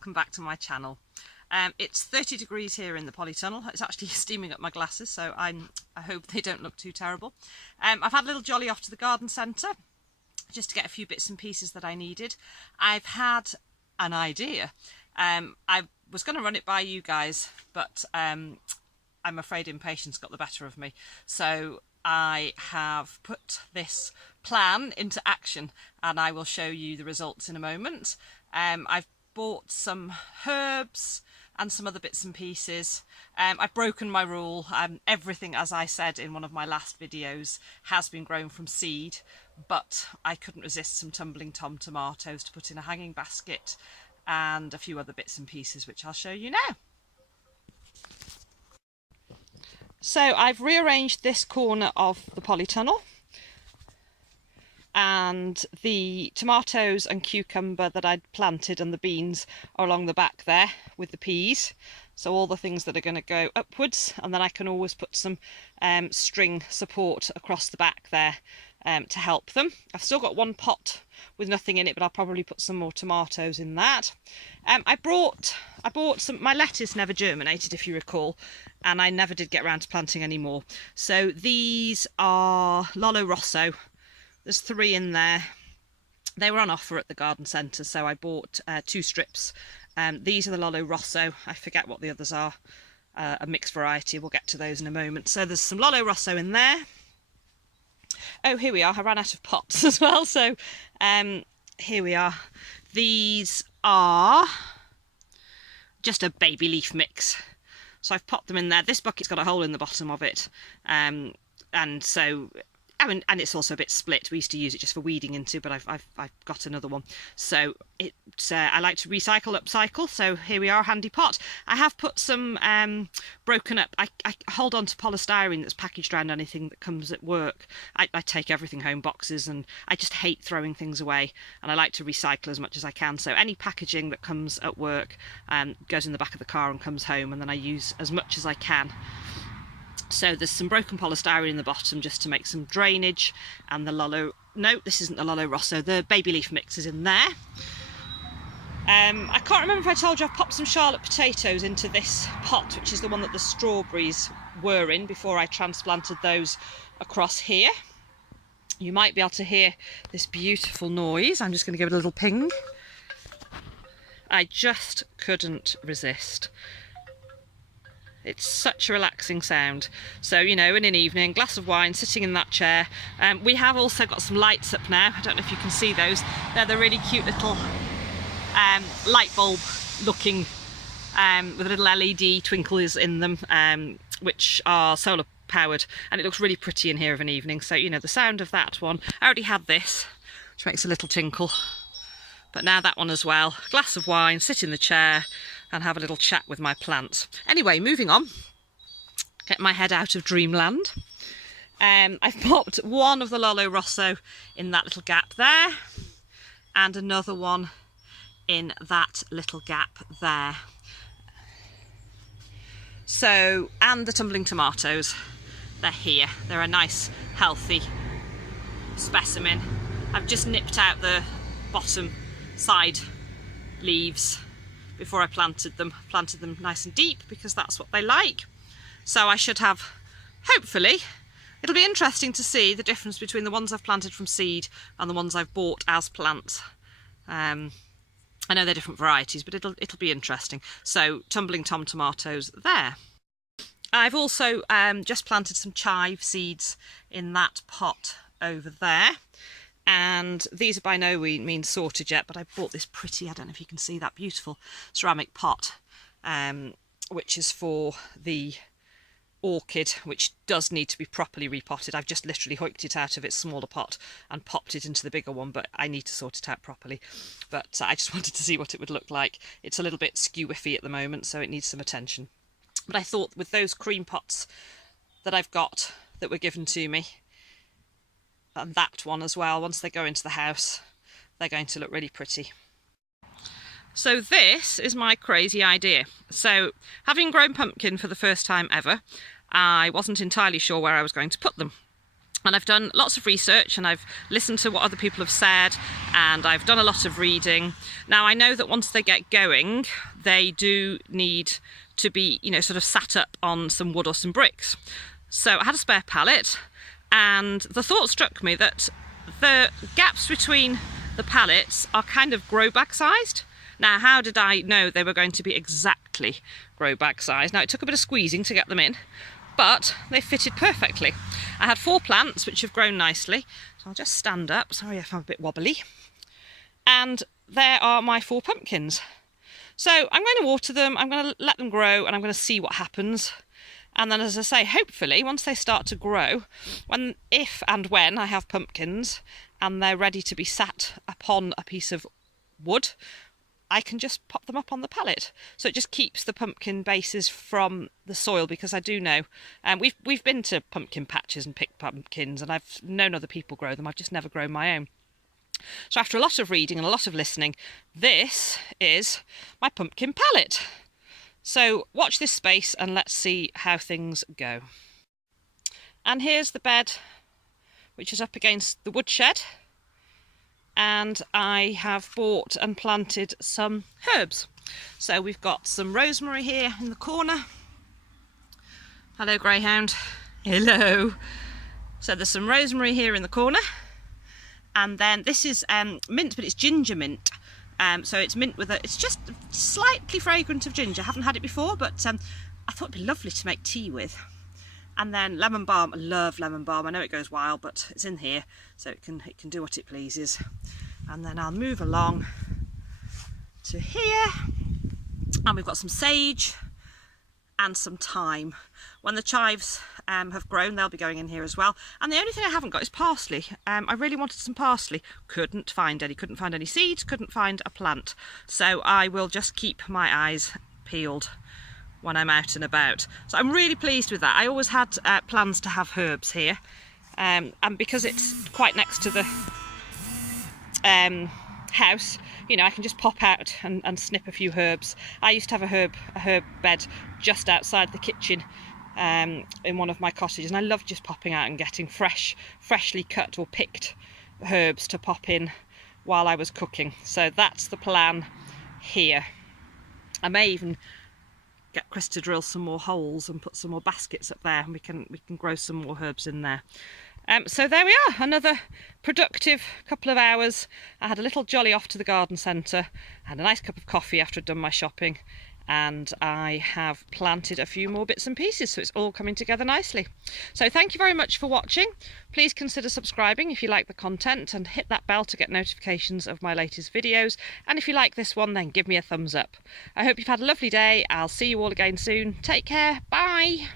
welcome back to my channel. It's 30 degrees here in the polytunnel. It's actually steaming up my glasses, so I hope they don't look too terrible. I've had a little jolly off to the garden centre just to get a few bits and pieces that I needed. I've had an idea. I was going to run it by you guys, but I'm afraid impatience got the better of me. So I have put this plan into action and I will show you the results in a moment. I've bought some herbs and some other bits and pieces. I've broken my rule. Everything, as I said in one of my last videos, has been grown from seed, but I couldn't resist some tumbling tom tomatoes to put in a hanging basket and a few other bits and pieces which I'll show you now. So I've rearranged this corner of the polytunnel, and the tomatoes and cucumber that I'd planted and the beans are along the back there with the peas. So all the things that are going to go upwards, and then I can always put some string support across the back there to help them. I've still got one pot with nothing in it, but I'll probably put some more tomatoes in that. I bought some, my lettuce never germinated, if you recall, and I never did get around to planting any more. So these are Lollo Rosso. There's 3 in there. They were on offer at the garden centre, so I bought 2 strips. These are the Lollo Rosso. I forget what the others are. A mixed variety. We'll get to those in a moment. So there's some Lollo Rosso in there. Oh, here we are. I ran out of pots as well. So here we are. These are just a baby leaf mix. So I've popped them in there. This bucket's got a hole in the bottom of it. And so... and it's also a bit split. We used to use it just for weeding into, but I've got another one. So it's I like to recycle, upcycle. So here we are, a handy pot. I have put some broken up. I hold on to polystyrene that's packaged around anything that comes at work. I take everything home, boxes, and I just hate throwing things away. And I like to recycle as much as I can. So any packaging that comes at work goes in the back of the car and comes home, and then I use as much as I can. So there's some broken polystyrene in the bottom just to make some drainage, and the Lollo, no, this isn't the Lollo Rosso, the baby leaf mix is in there. I can't remember if I told you I've popped some Charlotte potatoes into this pot, which is the one that the strawberries were in before I transplanted those across here. You might be able to hear this beautiful noise. I'm just going to give it a little ping. I just couldn't resist. It's such a relaxing sound. So, you know, in an evening, glass of wine, sitting in that chair. We have also got some lights up now. I don't know if you can see those. They're the really cute little light bulb looking with little LED twinkles in them, which are solar powered, and it looks really pretty in here of an evening. So, you know, the sound of that one. I already had this, which makes a little tinkle. But now that one as well. Glass of wine, sit in the chair and have a little chat with my plants. Anyway, moving on. Get my head out of dreamland. I've popped one of the Lollo Rosso in that little gap there, and another one in that little gap there. So, and the tumbling tomatoes, they're here. They're a nice, healthy specimen. I've just nipped out the bottom side leaves before I planted them nice and deep because that's what they like. So I should have, hopefully, it'll be interesting to see the difference between the ones I've planted from seed and the ones I've bought as plants. I know they're different varieties, but it'll be interesting. So tumbling tom tomatoes there. I've also just planted some chive seeds in that pot over there. And these are by no means sorted yet, but I bought this pretty, I don't know if you can see that beautiful ceramic pot, which is for the orchid, which does need to be properly repotted. I've just literally hoiked it out of its smaller pot and popped it into the bigger one, but I need to sort it out properly. But I just wanted to see what it would look like. It's a little bit skew-iffy at the moment, so it needs some attention. But I thought with those cream pots that I've got that were given to me, and that one as well, once they go into the house, they're going to look really pretty. So this is my crazy idea. So having grown pumpkin for the first time ever, I wasn't entirely sure where I was going to put them. And I've done lots of research and I've listened to what other people have said, and I've done a lot of reading. Now I know that once they get going, they do need to be, you know, sort of sat up on some wood or some bricks. So I had a spare pallet, and the thought struck me that the gaps between the pallets are kind of grow bag sized. Now, how did I know they were going to be exactly grow bag sized? Now, it took a bit of squeezing to get them in, but they fitted perfectly. I had 4 plants which have grown nicely. So I'll just stand up. Sorry if I'm a bit wobbly. And there are my 4 pumpkins. So I'm going to water them, I'm going to let them grow, and I'm going to see what happens. And then, as I say, hopefully once they start to grow, if and when I have pumpkins and they're ready to be sat upon a piece of wood, I can just pop them up on the pallet. So it just keeps the pumpkin bases from the soil, because I do know, we've been to pumpkin patches and picked pumpkins, and I've known other people grow them. I've just never grown my own. So after a lot of reading and a lot of listening, this is my pumpkin pallet. So watch this space and let's see how things go. And here's the bed, which is up against the woodshed. And I have bought and planted some herbs. So we've got some rosemary here in the corner. Hello, greyhound. Hello. So there's some rosemary here in the corner. And then this is mint, but it's ginger mint. So it's mint with it's just slightly fragrant of ginger. I haven't had it before, but I thought it'd be lovely to make tea with. And then lemon balm. I love lemon balm. I know it goes wild, but it's in here, so it can do what it pleases. And then I'll move along to here, and we've got some sage and some thyme. When the chives have grown, they'll be going in here as well. And the only thing I haven't got is parsley. I really wanted some parsley. Couldn't find any seeds, couldn't find a plant. So I will just keep my eyes peeled when I'm out and about. So I'm really pleased with that. I always had plans to have herbs here, and because it's quite next to the house, you know, I can just pop out and snip a few herbs. I used to have a herb bed just outside the kitchen in one of my cottages, and I love just popping out and getting freshly cut or picked herbs to pop in while I was cooking. So that's the plan here. I may even get Chris to drill some more holes and put some more baskets up there, and we can grow some more herbs in there. So there we are, another productive couple of hours. I had a little jolly off to the garden centre, had a nice cup of coffee after I'd done my shopping, and I have planted a few more bits and pieces, so it's all coming together nicely. So thank you very much for watching. Please consider subscribing if you like the content, and hit that bell to get notifications of my latest videos. And if you like this one, then give me a thumbs up. I hope you've had a lovely day. I'll see you all again soon. Take care. Bye.